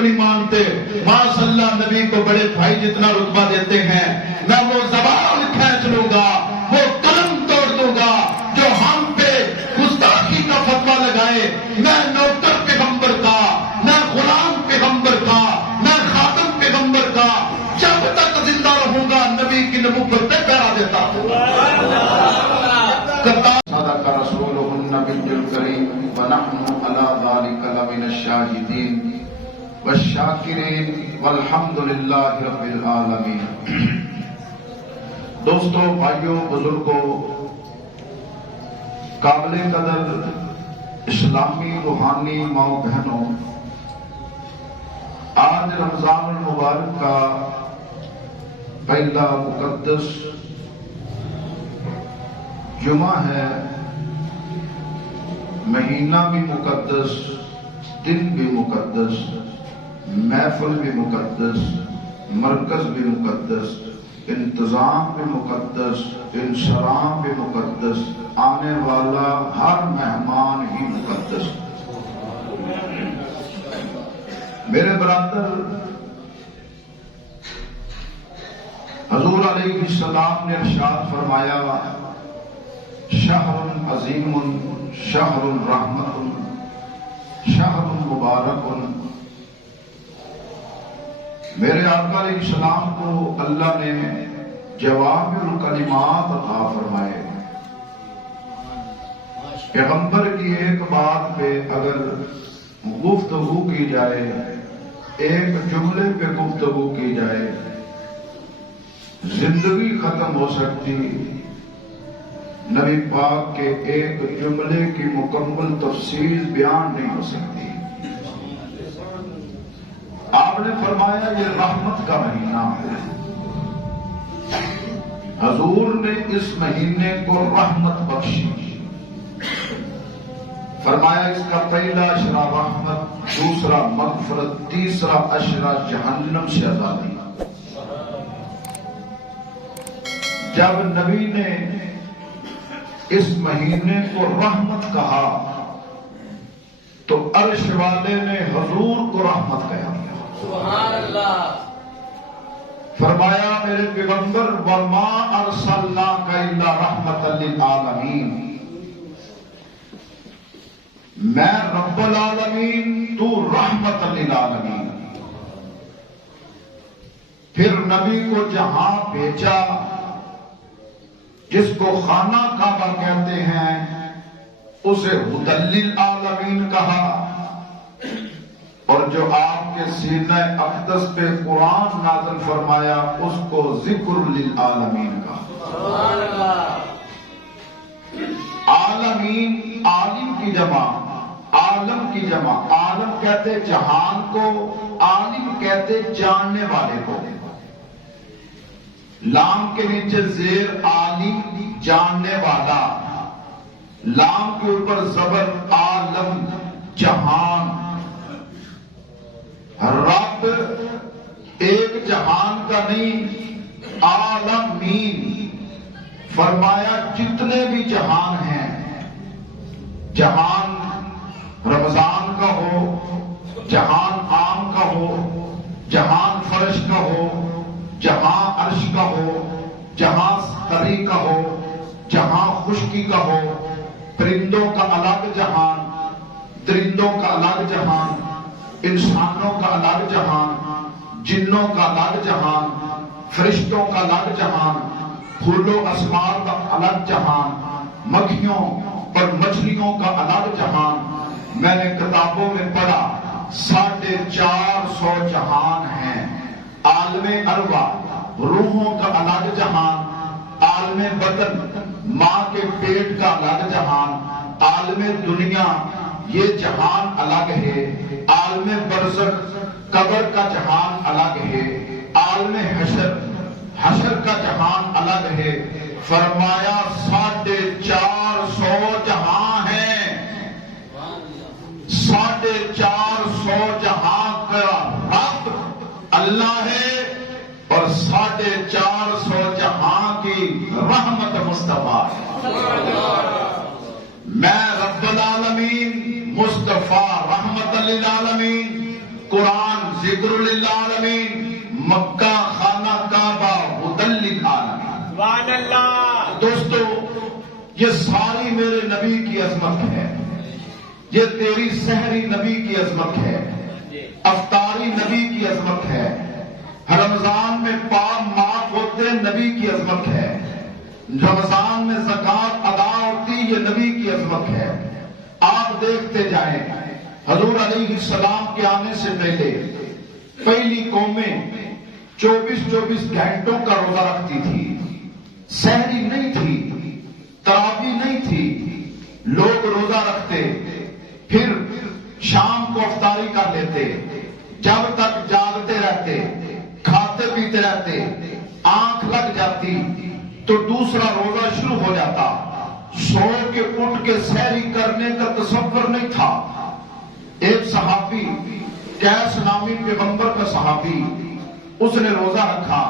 کو نہیں مانتے، ماشاء اللہ نبی کو بڑے بھائی جتنا رتبہ دیتے ہیں، میں وہ زبان کھینچ لوں گا، وہ قلم توڑ دوں گا جو ہم پہ گستاخی کا فتویٰ لگائے۔ میں نوکر پیغمبر کا، میں غلام پیغمبر کا، میں خاتم پیغمبر کا، جب تک زندہ رہوں گا نبی کی نبوت پہ پہرا دیتا ہوں۔ صدق رسولہ النبی الکریم ونحن علی ذلک لمن الشاہدین والشاکرین والحمد للہ رب العالمین۔ دوستو، بھائیوں، بزرگوں، قابل قدر اسلامی روحانی ماؤں بہنوں، آج رمضان المبارک کا پہلا مقدس جمعہ ہے، مہینہ بھی مقدس، دن بھی مقدس، محفل بھی مقدس، مرکز بھی مقدس، انتظام بھی مقدس، انصرام بھی مقدس، آنے والا ہر مہمان ہی مقدس۔ میرے برادر، حضور علیہ السلام نے ارشاد فرمایا، شہر عظیم، شہر رحمت، شہر مبارک۔ میرے آقا علیہ السلام کو اللہ نے جوامع الکلمات عطا فرمائے۔ پیغمبر کی ایک بات پہ اگر گفتگو کی جائے، ایک جملے پہ گفتگو کی جائے، زندگی ختم ہو سکتی، نبی پاک کے ایک جملے کی مکمل تفصیل بیان نہیں ہو سکتی۔ آپ نے فرمایا یہ رحمت کا مہینہ ہے، حضور نے اس مہینے کو رحمت بخشی، فرمایا اس کا پہلا اشرا رحمت، دوسرا مغفرت، تیسرا اشرا جہنم سے آزادی۔ جب نبی نے اس مہینے کو رحمت کہا تو عرش والے نے حضور کو رحمت کہا۔ سبحان اللہ۔ فرمایا میرے پیغمبر، وما ارسلناک الا رحمت للعالمین، میں رب العالمین، تو رحمت للعالمین۔ پھر نبی کو جہاں بھیجا، جس کو خانہ کعبہ کہتے ہیں، اسے ہدی للعالمین کہا، اور جو آپ کے سینہ اقدس پہ قرآن نازل فرمایا اس کو ذکر للعالمین کہا۔ عالمین، عالم کی جمع، عالم کی جمع، عالم کہتے جہان کو، عالم کہتے جاننے والے کو۔ لام کے نیچے زیر عالم، جاننے والا، لام کے اوپر زبر عالم، جہان۔ رب ایک جہان کا نہیں، عالمین، فرمایا جتنے بھی جہان ہیں، جہان رمضان کا ہو، جہان عام کا ہو، جہان فرش کا ہو، جہاں عرش کا ہو، جہاں تری کا ہو، جہاں خشکی کا ہو، پرندوں کا الگ جہان، درندوں کا الگ جہان، انسانوں کا الگ جہان، جنوں کا الگ جہان، فرشتوں کا الگ جہان، پھول و اسمار کا الگ جہان، مکھیوں اور مچھلیوں کا الگ جہان۔ میں نے کتابوں میں پڑھا 450 جہان ہیں۔ عالم ارواح، روحوں کا الگ جہان، عالم بدن، ماں کے پیٹ کا الگ جہان، عالم دنیا، یہ جہان الگ ہے، عالم برزخ، قبر کا جہان الگ ہے، عالم حشر، حشر کا جہان الگ ہے۔ فرمایا 450 جہاں ہیں، 450 جہاں کا رب اللہ ہے، اور 450 جہاں کی رحمت مصطفیٰ ہے۔ میں رب العالمین، مصطفیٰ رحمت للعالمین، قرآن ذکر للعالمین، مکہ خانہ کعبہ ہدی للعالمین۔ سبحان اللہ۔ دوستو یہ ساری میرے نبی کی عظمت ہے، یہ تیری سحری نبی کی عظمت ہے، افطاری نبی کی عظمت ہے، رمضان میں پاک معاف ہوتے نبی کی عظمت ہے، رمضان میں زکوٰۃ ادا ہوتی یہ نبی کی عظمت ہے۔ آپ دیکھتے جائیں حضور علیہ السلام کے آنے سے پہلے پہلی قومیں 24 گھنٹوں کا روزہ رکھتی تھی، سحری نہیں تھی، تراویح نہیں تھی، لوگ روزہ رکھتے پھر شام کو افطاری کر لیتے، جب تک جاگتے رہتے، کھاتے پیتے رہتے، آنکھ لگ جاتی تو دوسرا روزہ شروع ہو جاتا۔ سو کے اٹھ کے سحری کرنے کا تصور نہیں تھا۔ ایک صحابی قیس نامی پیغمبر کا صحابی، اس نے روزہ رکھا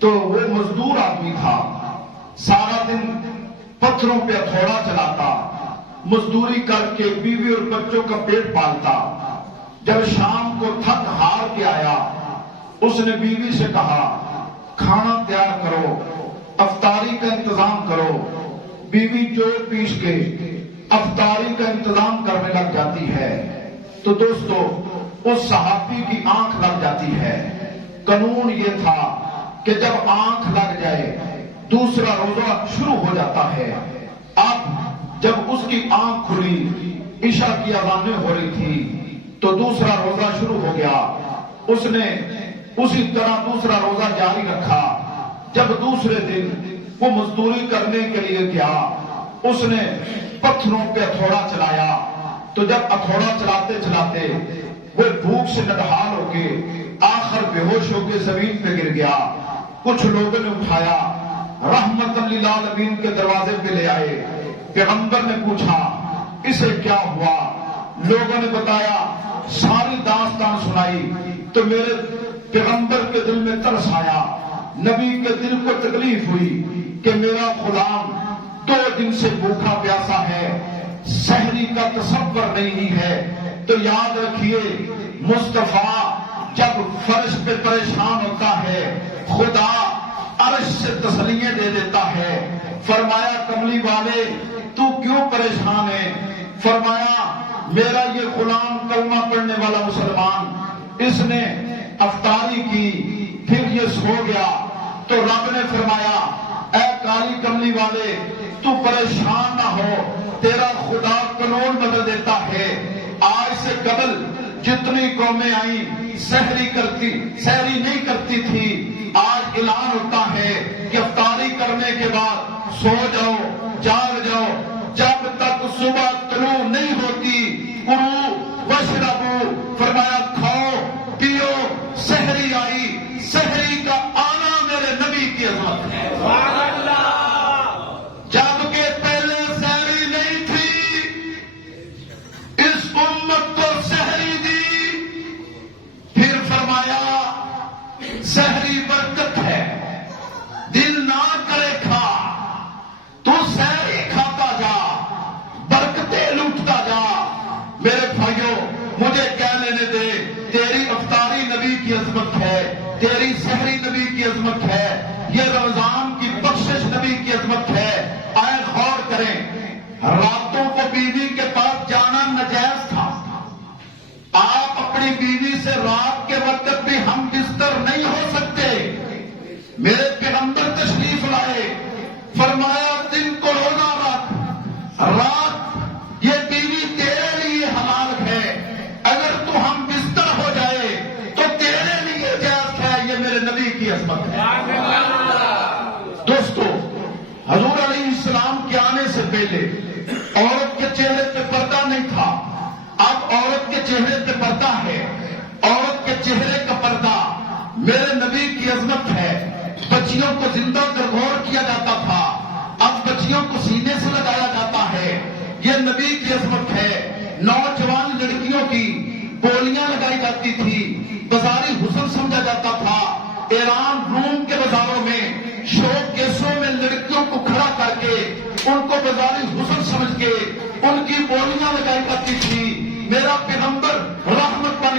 تو وہ مزدور آدمی تھا، سارا دن پتھروں پہ ہتھوڑا چلاتا، مزدوری کر کے بیوی اور بچوں کا پیٹ پالتا۔ جب شام کو تھک ہار کے آیا، اس نے بیوی سے کہا کھانا تیار کرو، افطاری کا انتظام کرو۔ بیوی جوڑ پیش کے افطاری کا انتظام کرنے لگ جاتی ہے تو دوستو اس صحابی کی آنکھ لگ جاتی ہے۔ قانون یہ تھا کہ جب آنکھ لگ جائے دوسرا روزہ شروع ہو جاتا ہے۔ اب جب اس کی آنکھ کھلی، عشاء کی اذانیں ہو رہی تھی تو دوسرا روزہ شروع ہو گیا۔ اس نے اسی طرح دوسرا روزہ جاری رکھا۔ جب دوسرے دن وہ مزدوری کرنے کے لیے گیا، اس نے پتھروں پہ ہتھوڑا چلایا تو جب ہتھوڑا چلاتے چلاتے وہ بھوک سے نڈھال ہو کے آخر بے ہوش ہو کے زمین پہ گر گیا۔ کچھ لوگوں نے اٹھایا، رحمت للعالمین کے دروازے پہ لے آئے۔ پیغمبر نے پوچھا اسے کیا ہوا؟ لوگوں نے بتایا، ساری داستان سنائی تو میرے پیغمبر کے دل میں ترس آیا، نبی کے دل کو تکلیف ہوئی کہ میرا غلام 2 دن سے بھوکا پیاسا ہے، سحری کا تصور نہیں ہے۔ تو یاد رکھیے مصطفیٰ جب فرش پہ پریشان ہوتا ہے خدا عرش سے تسلیاں دے دیتا ہے۔ فرمایا کملی والے تو کیوں پریشان ہے؟ فرمایا میرا یہ غلام کلمہ پڑھنے والا مسلمان، اس نے افطاری کی پھر یہ سو گیا۔ تو رب نے فرمایا اے کالی کملی والے تو پریشان نہ ہو، تیرا خدا قانون بدل دیتا ہے۔ آج سے قبل جتنی قومیں آئیں سحری نہیں کرتی تھی، آج اعلان ہوتا ہے کہ افطاری کرنے کے بعد سو جاؤ، جاگ جاؤ، جب تک صبح طلوع نہیں ہوتی کلوا واشربوا، فرمایا کھاؤ پیو، سحری آئی۔ سحری کا آنا میرے نبی کی عظمت ہے۔ سبحان اللہ۔ جبکہ پہلے سحری نہیں تھی، اس امت کو سحری دی، پھر فرمایا سحری برکت ہے، دل نہ کرے کھا، تو سحری کھاتا جا، برکتیں لوٹتا جا۔ میرے بھائیوں مجھے کہہ لینے دے، تیری افطاری نبی کی عظمت ہے، تیری سحری نبی کی عظمت ہے، یہ رمضان کی بخشش نبی کی عظمت ہے۔ آئے غور کریں، راتوں کو بیوی کے پاس جانا ناجائز تھا۔ آپ اپنی بیوی سے رات کے وقت بھی ہم بستر نہیں ہو سکتے۔ میرے پیغمبر تشریف لائے، فرمایا دن کو روزہ رکھ، رات یہ بیوی تیرے لیے حلال ہے، اگر تو ہم بستر ہو جائے تو تیرے لیے جائز ہے۔ یہ میرے نبی کی عظمت ہے۔ دوستو حضور علیہ السلام کے آنے سے پہلے عورت کے چہرے پہ پردہ نہیں تھا، اب عورت کے چہرے پہ پردہ ہے۔ عورت کے چہرے کا پردہ میرے نبی کی عظمت ہے۔ بچیوں کو زندہ درگور کیا جاتا تھا، اب بچیوں کو سینے سے لگایا جاتا ہے، یہ نبی کی عظمت ہے۔ نوجوان لڑکیوں کی بولیاں لگائی جاتی تھی، بازاری حسن سمجھا جاتا تھا۔ ایران روم کے بازاروں میں شو کیسوں میں لڑکیوں کو کھڑا کر کے ان کو بازاری حسن سمجھ کے ان کی بولیاں لگائی جاتی تھی۔ میرا پیغمبر رحمت بن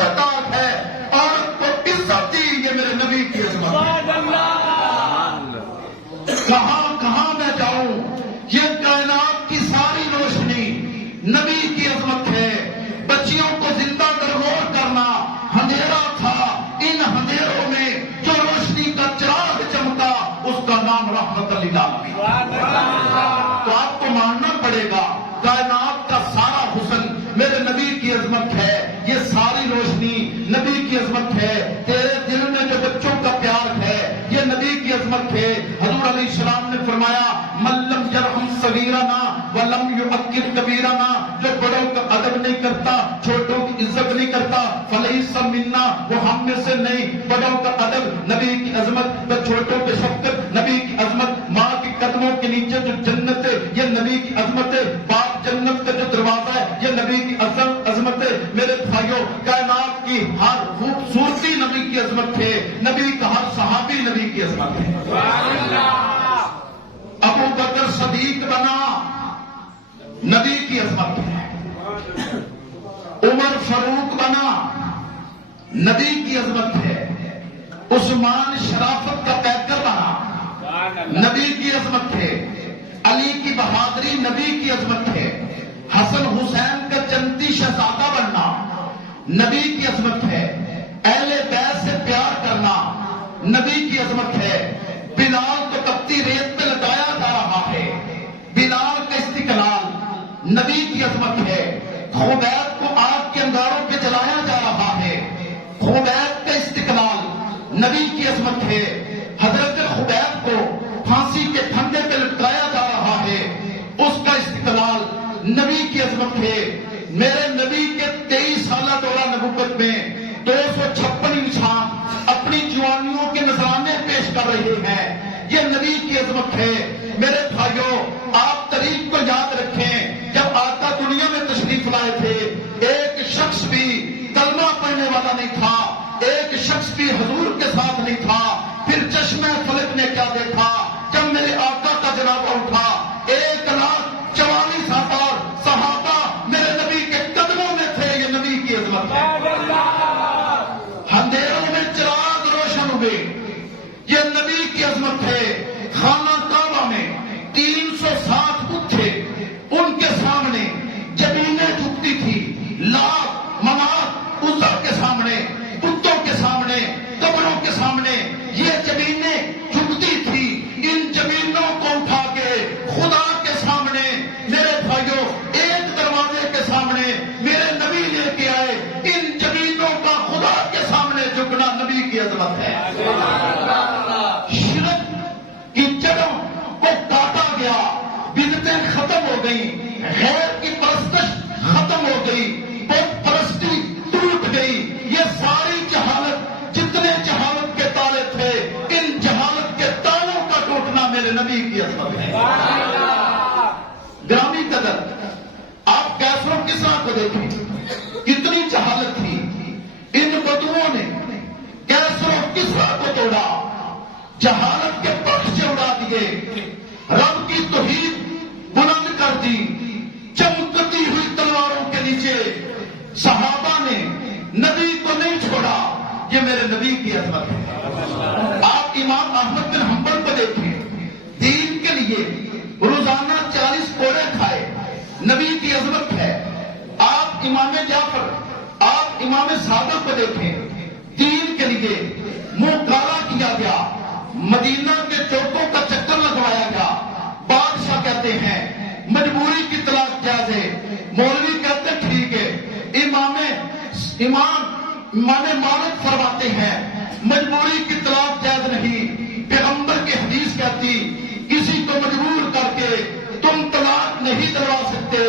عزت دار ہے، عورت کو عزت دی، یہ میرے نبی کی عظمت ہے۔ سبحان اللہ کہاں کہاں میں جاؤں، یہ کائنات کی ساری روشنی نبی کی عظمت ہے۔ بچیوں کو زندہ درگور کرنا اندھیرا تھا، ان اندھیروں میں جو روشنی کا چراغ چمکا اس کا نام رحمت للعالمین۔ تو آپ کو ماننا پڑے گا کائنات کا سارا حسن میرے نبی کی عظمت ہے، یہ ساری روشنی نبی کی عظمت ہے۔ تیرے دل میں جو بچوں کا پیار ہے یہ نبی کی عظمت ہے۔ حضور علیہ السلام نے فرمایا من لم یرحم صغیرنا ولم یعقر کبیرنا، جو بڑوں کا ادب نہیں کرتا، چھوٹوں کی عزت نہیں کرتا، فلیس منا، وہ ہم میں سے نہیں۔ بڑوں کا ادب نبی کی عظمت، تو چھوٹوں کے شفقت نبی کی عظمت، ماں کے قدموں کے نیچے جو جنت ہے یہ نبی کی عظمت ہے، باپ جنت کا جو دروازہ ہے یہ نبی کی عظمت ہے۔ میرے بھائیوں، کائنات کی ہر خوبصورتی نبی کی عظمت ہے، نبی کا ہر صحابی نبی کی عظمت ہے۔ ابو بکر صدیق بنا نبی کی عظمت ہے، عمر فاروق بنا نبی کی عظمت ہے، عثمان شرافت کا پیکر بنا نبی کی عظمت ہے، علی کی بہادری نبی کی عظمت ہے، حسن حسین کا جنتی شہزادہ بننا نبی کی عظمت ہے، اہل بیت سے پیار کرنا نبی کی عظمت ہے، بلال کو تپتی ریت پہ لٹایا جا رہا ہے، بلال کا استقلال نبی کی عظمت ہے، خبیب کو آگ کے انگاروں پہ جلایا جا رہا ہے، خبیب کا استقلال نبی کی عظمت ہے، حضرت خبیب کو پھانسی کے پھندے پہ لٹکایا جا رہا ہے، اس کا استقلال نبی کی عظمت ہے۔ میرے نبی کے 23 سالہ دورہ نبوت میں 256 انسان اپنی جوانیوں کے نذرانے پیش کر رہے ہیں، یہ نبی کی عظمت ہے۔ میرے بھائیوں، آپ تاریخ کو یاد رکھیں، جب آقا دنیا میں تشریف لائے تھے ایک شخص بھی کلمہ پڑھنے والا نہیں تھا، ایک شخص بھی حضور کے ساتھ نہیں تھا۔ پھر چشمہ فلک نے کیا دیکھا جب میرے آقا کا جنازہ اٹھا، 1,44,000 صحابہ میرے نبی کے قدموں میں تھے، یہ نبی کی عظمت ہے۔ اندھیروں میں چراغ روشن ہوئے، یہ نبی کی عظمت ہے۔ خانہ کعبہ میں 360 بت تھے، ان کے سامنے زمینیں جھکتی تھی، لات منات عزا کے سامنے، بتوں کے سامنے، قبروں کے سامنے یہ زمینیں جھکتی تھی۔ ان زمینوں کو اٹھا کے خدا کے سامنے میرے بھائیوں ایک دروازے کے سامنے میرے نبی لے کے آئے۔ ان زمینوں کا خدا کے سامنے جھکنا نبی کی عظمت ہے۔ شرک کی جڑوں کو کاٹا گیا، بدعتیں ختم ہو گئی، غیر کی پرستش ختم ہو گئی، بت پرستی ٹوٹ گئی۔ یہ ساری جہالت، جتنے جہالت کے تالے تھے، ان جہالت کے تالوں کا ٹوٹنا میرے نبی کی عظمت ہے۔ گرامی قدر، آپ کیسر و کسریٰ کو دیکھیں، کتنی جہالت تھی، ان بدوؤں نے کیسر و کسریٰ کو توڑا، جہالت کے پرچے اڑا دیے، رب کی توحید بلند کر دی۔ چمکتی ہوئی تلواروں کے نیچے صحابہ نے نبی کو نہیں چھوڑا، یہ میرے نبی کی عظمت ہے۔ آپ امام احمد بن حنبل کو دیکھیں، دین کے لیے روزانہ 40 کوڑے کھائے، نبی کی عظمت ہے۔ آپ امام جعفر، آپ امام صادق کو دیکھیں، دین کے لیے منہ کالا کیا گیا، مدینہ کے چوکوں کا چکر لگوایا گیا۔ بادشاہ کہتے ہیں مجبوری کی طلاق جائز ہے، مولوی کہتے ٹھیک ہے، امام مالک فرماتے ہیں مجبوری کی طلاق جائز نہیں۔ پیغمبر کی حدیث کہتی کسی کو مجبور کر کے تم طلاق نہیں دلوا سکتے۔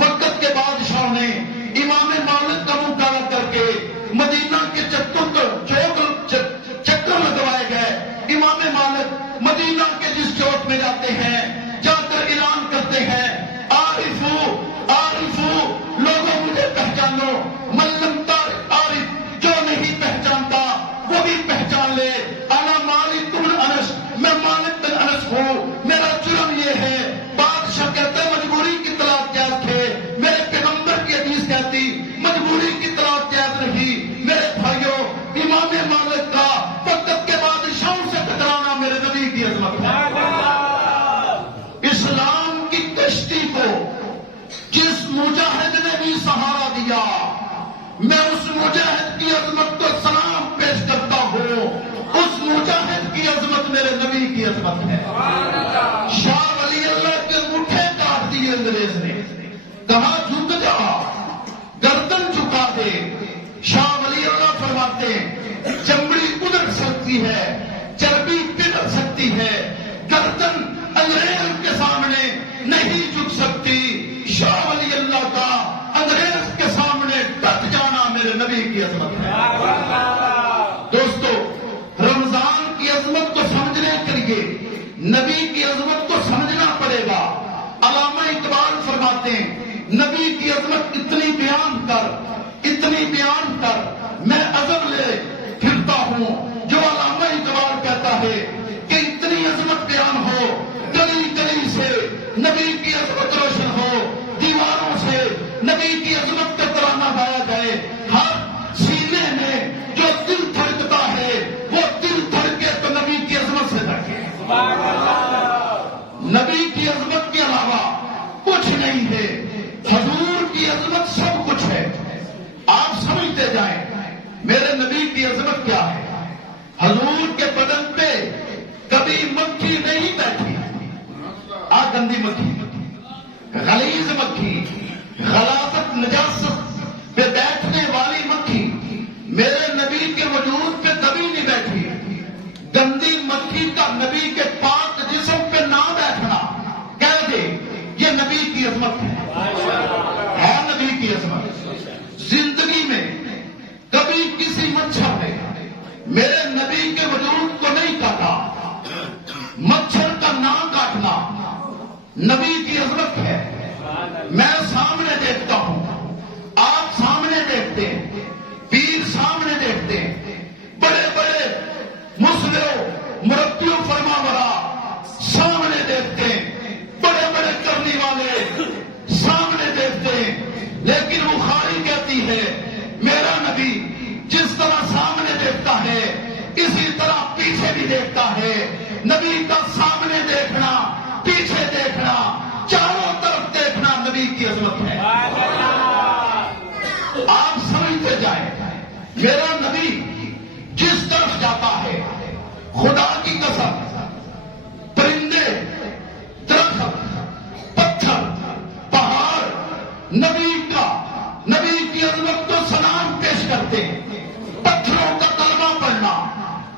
وقت کے بادشاہ نے امام مالک کا منہ کالا کر کے مدینہ کے چکر لگوائے گئے۔ امام مالک مدینہ کے جس چوک میں جاتے ہیں جا کر اعلان کرتے ہیں عارفو عارفو، لوگوں مجھے پہچانو، من لم تعرف عارف، جو نہیں پہچانتا وہ بھی پہچان لے۔ شاہ ولی اللہ فرماتے ہیں چمڑی ادھر سکتی ہے، چربی پگھل سکتی ہے، گردن انگریز کے سامنے نہیں جھک سکتی، شاہ ولی اللہ کا انگریز کے سامنے ڈٹ جانا میرے نبی کی عظمت ہے۔ دوستو، رمضان کی عظمت کو سمجھنے کے لیے نبی کی عظمت کو سمجھنا پڑے گا۔ علامہ اقبال فرماتے ہیں نبی کی عظمت اتنی بیان کر میں عزم لے پھرتا ہوں، جو علامہ اقبال کہتا ہے کہ اتنی عظمت بیان ہو، گلی گلی سے نبی کی عظمت روشن ہو، دیواروں سے نبی کی عظمت کا ترانہ گایا جائے، ہر سینے میں جو دل دھڑکتا ہے وہ دل دھڑکے تو نبی کی عظمت سے دھڑکے۔ نبی کی عظمت کے علاوہ کچھ نہیں ہے، حضور کی عظمت سب کچھ ہے۔ آپ سمجھتے جائیں میرے نبی کی عظمت کیا ہے۔ حضور کے بدن پہ کبھی مکھی نہیں بیٹھی، گندی مکھی، غلیظ مکھی، غلاظت نجاست پہ بیٹھنے والی مکھی میرے نبی کے وجود پہ کبھی نہیں بیٹھی۔ گندی مکھی کا نبی کے پاک جسم پہ نہ بیٹھنا کہہ دے یہ نبی کی عظمت ہے نبی کی عظمت۔ زندگی میں کبھی کسی مچھر نے میرے نبی کے وجود کو نہیں کاٹا، مچھر کا نہ کاٹنا نبی کی عظمت ہے۔ میں سامنے دیکھتا ہوں، آپ سامنے دیکھتے ہیں، پیر سامنے دیکھتے ہیں، بڑے بڑے مسلموں مرتیوں فرماورا سامنے دیکھتے ہیں، بڑے بڑے کرنے والے سامنے دیکھتے ہیں، لیکن بخاری کہتی ہے میرا نبی جس طرح سامنے دیکھتا ہے اسی طرح پیچھے بھی دیکھتا ہے۔ نبی کا سامنے دیکھنا، پیچھے دیکھنا، چاروں طرف دیکھنا نبی کی عظمت ہے۔ آپ سمجھتے جائیں میرا نبی جس طرف جاتا ہے خدا کی قسم پرندے، درخت، پتھر، پہاڑ نبی کی عظمت کو سلام پیش کرتے ہیں۔ پتھروں کا کلمہ پڑھنا،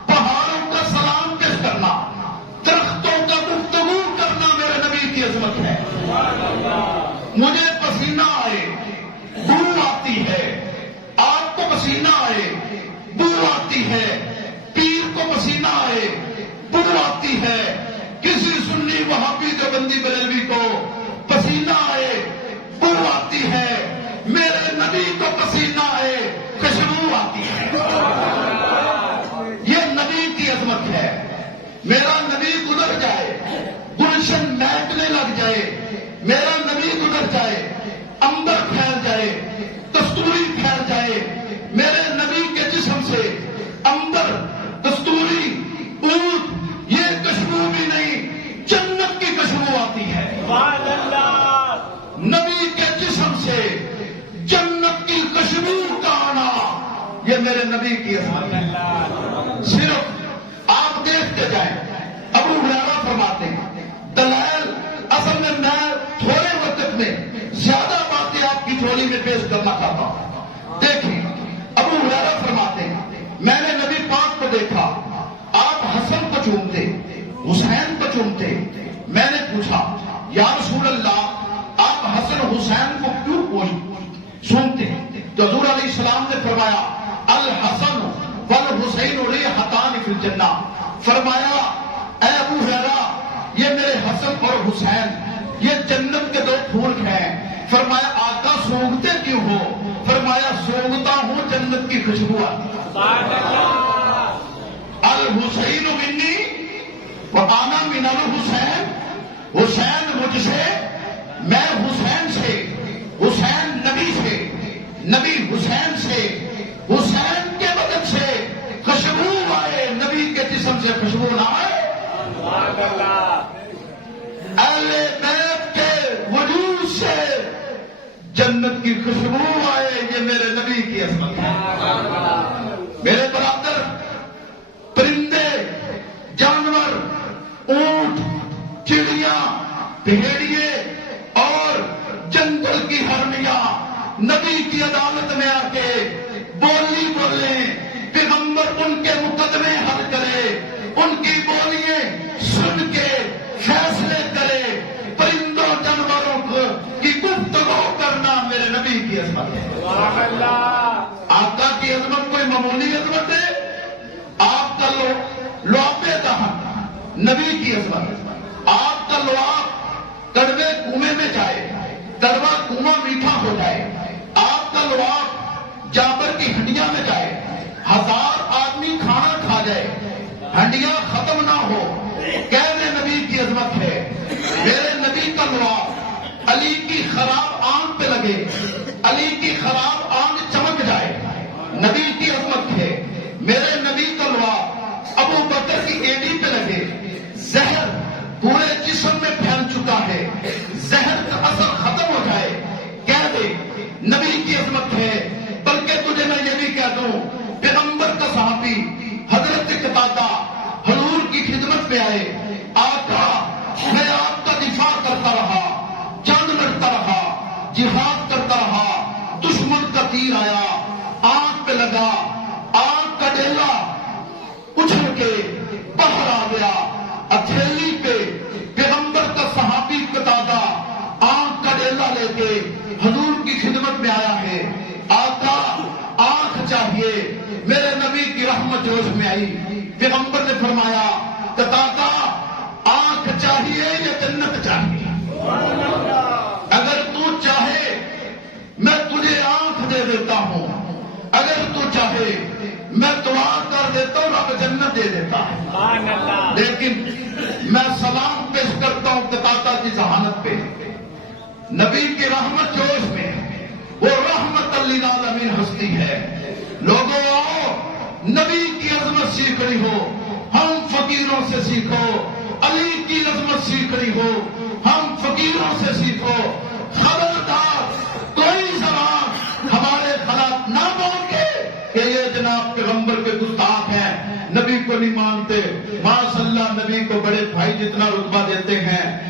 پہاڑوں کا سلام پیش کرنا، درختوں کا گفتگو کرنا میرے نبی کی عظمت ہے۔ مجھے پسینہ آئے بو آتی ہے، آپ کو پسینہ آئے بو آتی ہے، پیر کو پسینہ آئے بو آتی ہے، کسی سنی وہابی دیوبندی بریلوی کو پسینہ آئے بو آتی ہے، میرے نبی کو پسینہ آئے خوشبو آتی ہے۔ یہ نبی کی عظمت ہے۔ میرا نبی گزر جائے گلشن مہکنے لگ جائے، میرا نبی گزر جائے عنبر پھیل جائے، کستوری پھیل جائے، میرے نبی کے جسم سے عنبر، کستوری، عود یہ خوشبو بھی نہیں، جنت کی خوشبو آتی ہے۔ نبی کے جسم سے جنت کی خوشبو کا آنا یہ میرے نبی کی عظمت ہے۔ صرف آپ دیکھتے جائیں، ابو ہریرہ فرماتے ہیں دلائل، اصل میں تھوڑے وقت میں زیادہ باتیں آپ کی جھولی میں پیش کرنا چاہتا ہوں۔ دیکھیں ابو ہریرہ فرماتے ہیں میں نے نبی پاک کو دیکھا، آپ حسن کو چومتے، حسین کو چومتے، میں نے پوچھا یا رسول اللہ آپ حسن حسین کو کیوں سنتے ہیں؟ تو حضور علیہ السلام نے فرمایا الحسن والحسین ریحتان فی الجنہ، فرمایا اے ابو ہریرہ یہ میرے حسن اور حسین یہ جنت کے دو پھول ہیں۔ فرمایا آقا سونگتے کیوں ہو؟ فرمایا سونگتا ہوں جنت کی خوشبو آتی ہے۔ الحسین منی وانا من الحسین، حسین مجھ سے، میں حسین سے، حسین نبی سے، نبی حسین سے، حسین کے بدن سے خوشبو آئے، نبی کے جسم سے خوشبو نہ آئے۔ اہل بیت کے وجود سے جنت کی خوشبو آئے، یہ میرے نبی کی عظمت ہے۔ میرے برادر، پرندے، جانور، اونٹ، چڑیاں، بھیڑیے اور جنگل کی ہرنیاں نبی کی عدالت میں آ کے بول نبی کی عظمت، آپ کا لعاب کڑوے کنویں میں جائے، کڑوا کنواں میٹھا ہو جائے، آپ کا لعاب جابر کی ہنڈیاں میں جائے، 1000 آدمی کھانا کھا جائے، ہنڈیاں ختم نہ ہو، کہنے نبی کی عظمت ہے۔ میرے نبی کا لعاب علی کی خراب آنکھ پہ لگے، علی کی خراب آنکھ چمک جائے، نبی کی عظمت ہے۔ میرے نبی کا لعاب ابو بکر کی ایڑی پہ لگے، زہر پورے جسم میں پھیل چکا ہے، زہر کا اثر ختم ہو جائے، کہہ دے نبی کی عظمت ہے۔ بلکہ تجھے میں یہ بھی کہہ دوں، پیغمبر کا صحابی حضرت قتادہ حضور کی خدمت میں آئے، آقا میں آپ کا دفاع کرتا رہا، جنگ لڑتا رہا، جہاد کرتا رہا، دشمن کا تیر آیا، آنکھ پہ لگا، آنکھ کا ڈیلا اچھل کے باہر آ گیا، ہتھیلی پہ پیغمبر کا صحابی قتادہ آنکھ کا ڈیلا لے کے حضور کی خدمت میں آیا ہے، آقا آنکھ چاہیے۔ میرے نبی کی رحمت جوش میں آئی، پیغمبر نے فرمایا قتادہ آنکھ چاہیے یا جنت چاہیے؟ اگر تو چاہے میں تجھے آنکھ دے دیتا ہوں، اگر تو چاہے میں دعا کر دیتا ہوں، رب جنت دے دیتا ہے، لیکن میں سلام پیش کرتا ہوں قتادہ کی ذہانت پہ، نبی کی رحمت جوش میں، وہ رحمت للعالمین ہستی ہے۔ لوگوں آؤ نبی کی عظمت سیکھنی ہو، ہم فقیروں سے سیکھو، علی کی عظمت سیکھنی ہو، ہم فقیروں سے سیکھو۔ خبردار کوئی زبان ہمارے خلاف نہ بول کے کہ یہ جناب پیغمبر کے گستاخ ہیں، نبی کو نہیں مانتے، ماشاءاللہ نبی کو بڑے بھائی جتنا رتبہ دیتے ہیں،